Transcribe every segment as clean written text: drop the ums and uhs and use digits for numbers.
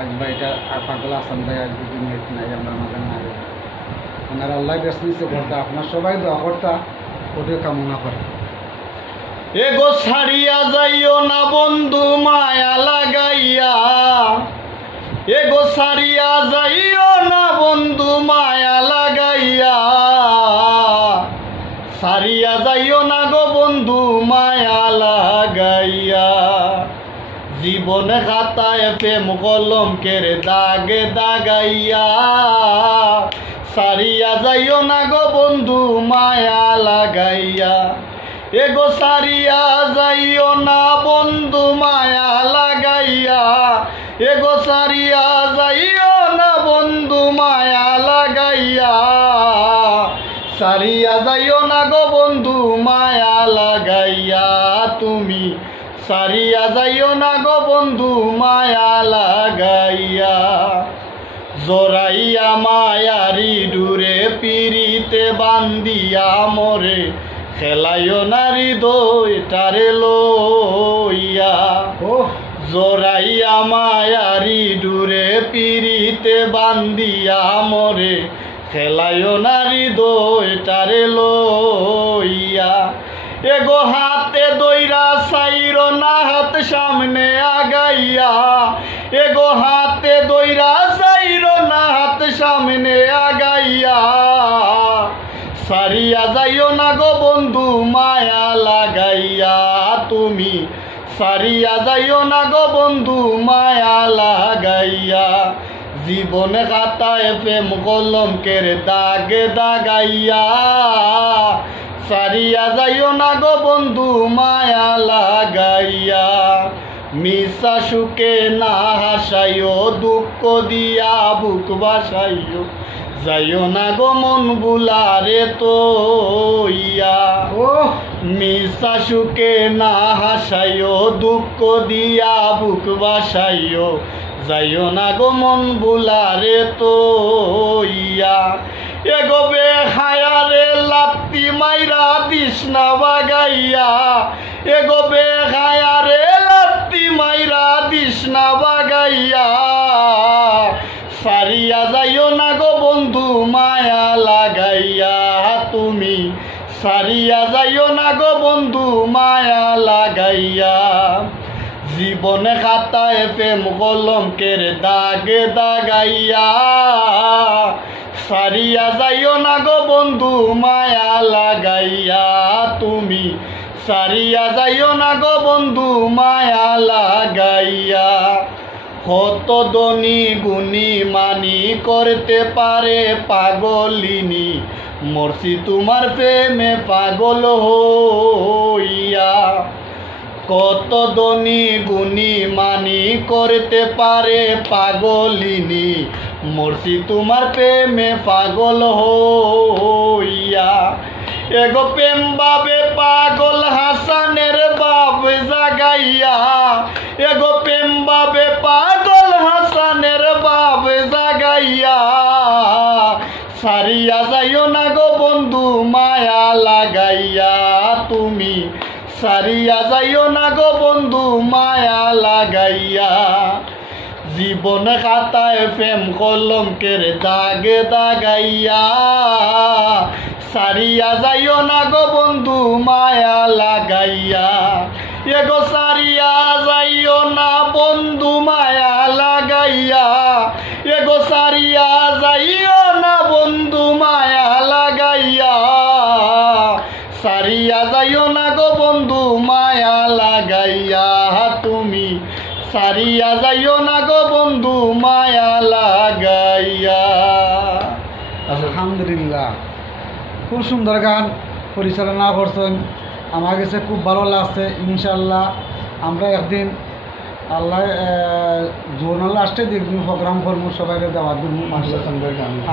আজ ভাইটা আর পাগল আসান ভাই আজ দুদিন নাই আমরা আমাদের নাই ওনার আল্লাহ ব্যস্ত নিচ্ছে করতা আপনার সবাই দোয়া করতা ওদের কামনা করে। এগো ছাড়িয়া যাইও না বন্ধু মায়া লাগাইয়া, এগো ছাড়িয়া যাইও না বন্ধু মায়া লাগাইয়া, ছাড়িয়া যাইও না গো বন্ধু মায়া লাগাইয়া। জীবনে খাতায় প্রেম কলঙ্কের দাগে দাগাইয়া, ছাড়িয়া যাইও না গো বন্ধু মায়া লাগাইয়া। এগো ছাড়িয়া যাইও না বন্ধু মায়া লাগাইয়া, এগো ছাড়িয়া যাইও না বন্ধু মায়া লাগাইয়া, ছাড়িয়া যাইও না গো বন্ধু মায়া লাগাইয়া। তুমি ছাড়িয়া যাইও না গো বন্ধু মায়া লাগাইয়া। জোরাইয়া মায়ারি ডুরে পিরিতে বান্দিয়া মোরে, খেলাইও নারী দইটারে লইয়া। জোরাইয়া মায়ারি ডুরে পিরিতে বান্দিয়া মোরে, খেলাইও নারী দইটারে লইয়া। এগো হাতে দইরা সাইর না হাত সামনে আগাইয়া, এগো হাতে দইরা সাইর না হাত সামনে আগাইয়া, ছাড়িয়া যাইও না গো বন্ধু মায়া লাগাইয়া। তুমি ছাড়িয়া যাইও না গো বন্ধু মায়া লাগাইয়া। জীবনে খাতায় প্রেম কলঙ্কের দাগে দাগাইয়া, ছাড়িয়া যাইও না গো বন্ধু মায়া লাগাইয়া। মিশা সুখে না হাসাইও, দুঃখ দিয়া বুক বাসাইও, যাইও না গো মন বুলারে তইয়া। মিশা সুখে না হাসাইও, দুঃখ দিয়া বুক বাসাইও, যাইও না গো মন বুলারে তইয়া। এগো বেহায়ারে লাত্তি মাইরা দিস না বাগাইয়া, এগো বেহায়ারে লাত্তি মাইরা দিস না বাগাইয়া, ছাড়িয়া যাইও না গো বন্ধু মায়া লাগাইয়া। তুমি ছাড়িয়া যাইও না গো বন্ধু মায়া লাগাইয়া। জীবনে খাতায় প্রেম কলঙ্কের দাগে দাগাইয়া, ছাড়িয়া যাইও না গো বন্ধু মায়া লাগাইয়া। তুমি ছাড়িয়া যাইও না গো বন্ধু মায়া লাগাইয়া। কত ধনী গুণী মানি করতে পারে পাগলিনী, মরছি তোমার প্রেমে পাগল হইয়া। কত ধনী গুণী মানি করতে পারে পাগলিনী, মরছি তোমার প্রেমে পাগল হইয়া। এগো প্রেম বাবে পাগল হাসানের বাপ জাগাইয়া, এগো প্রেম বাবে পাগল হাসানের বাপ জাগাইয়া, ছাড়িয়া যাইও না গো বন্ধু মায়া লাগাইয়া। তুমি ছাড়িয়া যাইও না গো বন্ধু মায়া লাগাইয়া। জীবনে খাতায় প্রেম কলঙ্কের দাগে দাগাইয়া, ছাড়িয়া যাইও না গো বন্ধু মায়া লাগাইয়া। এগো ছাড়িয়া যাইও না বন্ধু মায়া লাগাইয়া, এগো ছাড়িয়া যাইও না বন্ধু মায়া লাগাইয়া, ছাড়িয়া যাইও না গো বন্ধু মায়া লাগাইয়া। তুমি ছাড়িয়া যাইও না গো বন্ধু মায়া লাগাইয়া। আলহামদুলিল্লাহ, খুব সুন্দর গান পরিচালনা করছেন, আমার কাছে খুব ভালো লাগছে। ইনশাল্লাহ আমরা একদিন আল্লাহ জোন লাস্টে দেখবো প্রোগ্রাম করবো, সবাই দাওয়াত দেবো।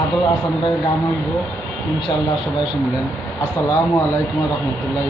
আদল আসান ভাইয়ের গান হইব ইনশাল্লাহ, সবাই শুনলেন। আসসালামু আলাইকুম রহমতুল্লাহ।